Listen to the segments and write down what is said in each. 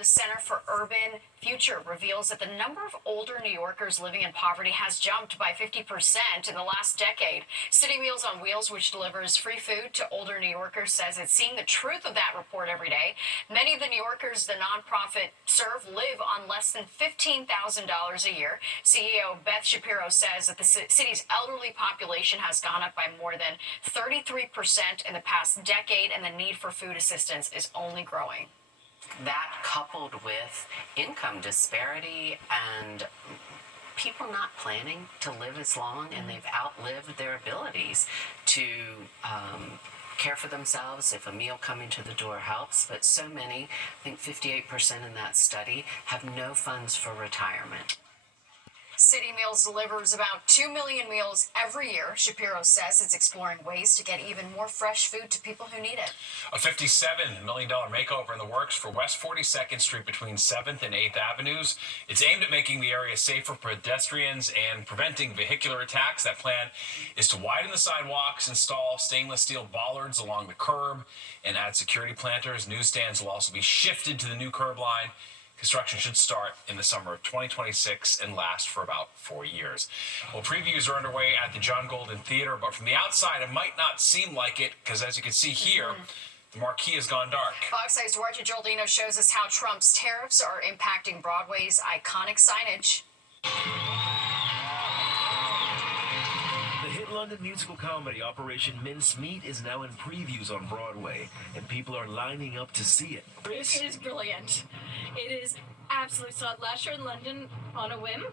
The Center for Urban Future reveals that the number of older New Yorkers living in poverty has jumped by 50% in the last decade. City Meals on Wheels, which delivers free food to older New Yorkers, says it's seeing the truth of that report every day. Many of the New Yorkers the nonprofit serve live on less than $15,000 a year. CEO Beth Shapiro says that the city's elderly population has gone up by more than 33% in the past decade, and the need for food assistance is only growing. That coupled with income disparity and people not planning to live as long, and they've outlived their abilities to care for themselves if a meal coming to the door helps. But so many, I think 58% in that study, have no funds for retirement. City Meals delivers about 2 million meals every year. Shapiro says it's exploring ways to get even more fresh food to people who need it. A $57 million makeover in the works for West 42nd Street between 7th and 8th Avenues. It's aimed at making the area safer for pedestrians and preventing vehicular attacks. That plan is to widen the sidewalks, install stainless steel bollards along the curb, and add security planters. Newsstands will also be shifted to the new curb line. Construction should start in the summer of 2026 and last for about 4 years. Well, previews are underway at the John Golden Theater, but from the outside, it might not seem like it, because as you can see here, the marquee has gone dark. Fox 6's Duarte Giordino shows us how Trump's tariffs are impacting Broadway's iconic signage. The hit London musical comedy Operation Mincemeat is now in previews on Broadway, and people are lining up to see it. It is brilliant. It is absolutely saw it last year in London on a whim.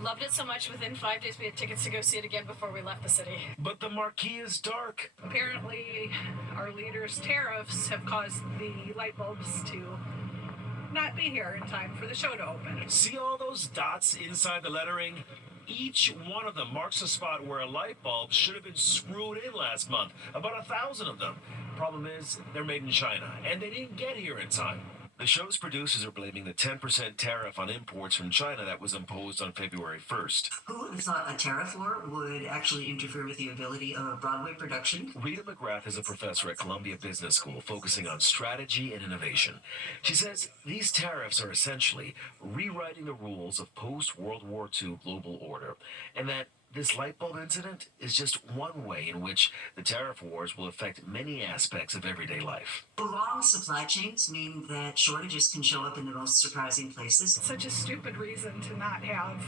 Loved it so much, within 5 days we had tickets to go see it again before we left the city. But the marquee is dark. Apparently, our leaders' tariffs have caused the light bulbs to not be here in time for the show to open. See all those dots inside the lettering? Each one of them marks a spot where a light bulb should have been screwed in last month. About 1,000 of them. Problem is, they're made in China, and they didn't get here in time. The show's producers are blaming the 10% tariff on imports from China that was imposed on February 1st. Who would have thought a tariff war would actually interfere with the ability of a Broadway production? Rita McGrath is a professor at Columbia Business School focusing on strategy and innovation. She says these tariffs are essentially rewriting the rules of post-World War II global order, and that this light bulb incident is just one way in which the tariff wars will affect many aspects of everyday life. Long supply chains mean that shortages can show up in the most surprising places. Such a stupid reason to not have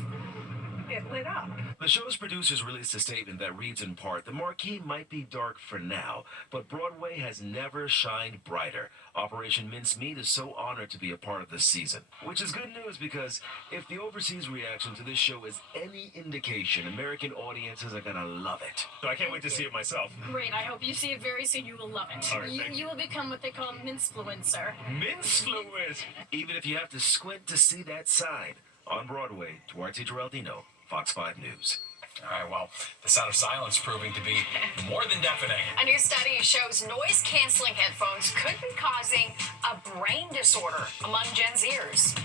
it lit up. The show's producers released a statement that reads in part, "The marquee might be dark for now, but Broadway has never shined brighter. Operation Mincemeat is so honored to be a part of this season." Which is good news, because if the overseas reaction to this show is any indication, American audiences are gonna love it. So I can't wait to see it myself. Great, I hope you see it very soon. You will love it. All right, thank you. You will become what they call a mincefluencer. Mincefluence! Even if you have to squint to see that sign. On Broadway, Duarte Giordino, Fox 5 News. All right, well, the sound of silence proving to be more than deafening. A new study shows noise-canceling headphones could be causing a brain disorder among Gen Zers.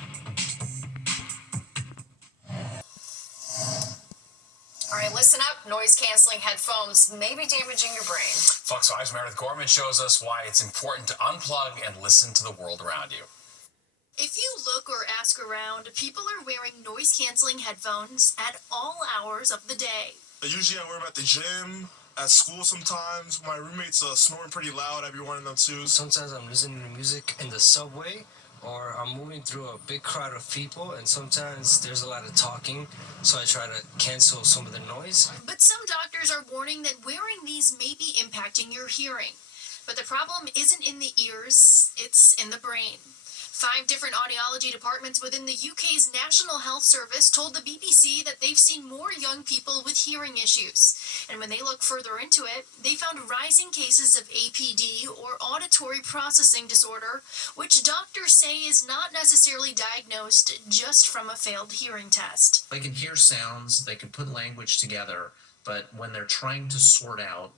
All right, listen up. Noise-canceling headphones may be damaging your brain. Fox 5's Meredith Gorman shows us why it's important to unplug and listen to the world around you. If you look or ask around, people are wearing noise-canceling headphones at all hours of the day. Usually I wear them at the gym, at school sometimes. My roommates snoring pretty loud. I'd be wearing them too. Sometimes I'm listening to music in the subway, or I'm moving through a big crowd of people, and sometimes there's a lot of talking, so I try to cancel some of the noise. But some doctors are warning that wearing these may be impacting your hearing. But the problem isn't in the ears, it's in the brain. 5 different audiology departments within the UK's National Health Service told the BBC that they've seen more young people with hearing issues. And when they looked further into it, they found rising cases of APD, or auditory processing disorder, which doctors say is not necessarily diagnosed just from a failed hearing test. They can hear sounds, they can put language together, but when they're trying to sort out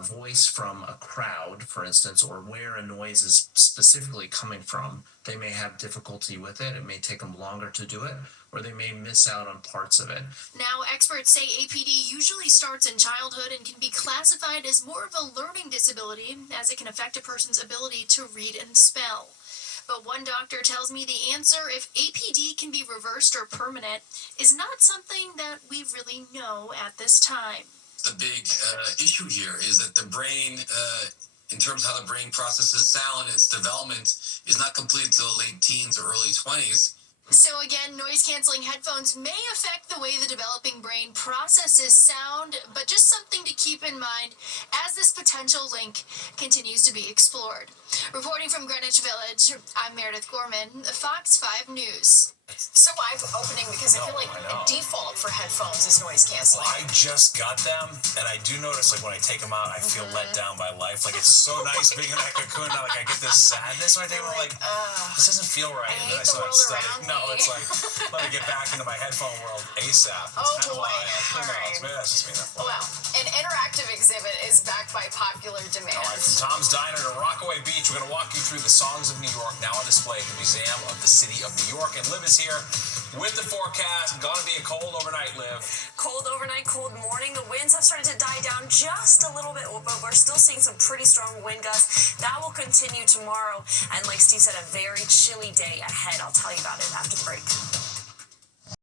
voice from a crowd, for instance, or where a noise is specifically coming from, they may have difficulty with it. It may take them longer to do it, or they may miss out on parts of it. Now, experts say APD usually starts in childhood and can be classified as more of a learning disability, as it can affect a person's ability to read and spell. But one doctor tells me the answer, if APD can be reversed or permanent, is not something that we really know at this time. The big issue here is that the brain, in terms of how the brain processes sound, its development is not complete until the late teens or early 20s. So again, noise-canceling headphones may affect the way the developing brain processes sound, but just something to keep in mind as this potential link continues to be explored. Reporting from Greenwich Village, I'm Meredith Gorman, Fox 5 News. So eye-opening because I feel like the default for headphones is noise canceling. I just got them, and I do notice, like, when I take them out, I feel let down by life. Like, it's so nice being in that cocoon. I get this sadness when I take them. Like, this doesn't feel right. I And then hate the world studying. around No, me. it's like, let me get back into my headphone world ASAP. It's Oh, kinda boy. wild. Who All knows? right. Maybe that's just me, though. Well, an interactive exhibit is backed by popular demand. All right, from Tom's Diner to Rockaway Beach, we're going to walk you through the songs of New York, now on display at the Museum of the City of New York. And Liv is here with the forecast. Gonna be a cold overnight, Liv. Cold overnight, cold morning. The winds have started to die down just a little bit, but we're still seeing some pretty strong wind gusts. That will continue tomorrow. And like Steve said, a very chilly day ahead. I'll tell you about it after the break.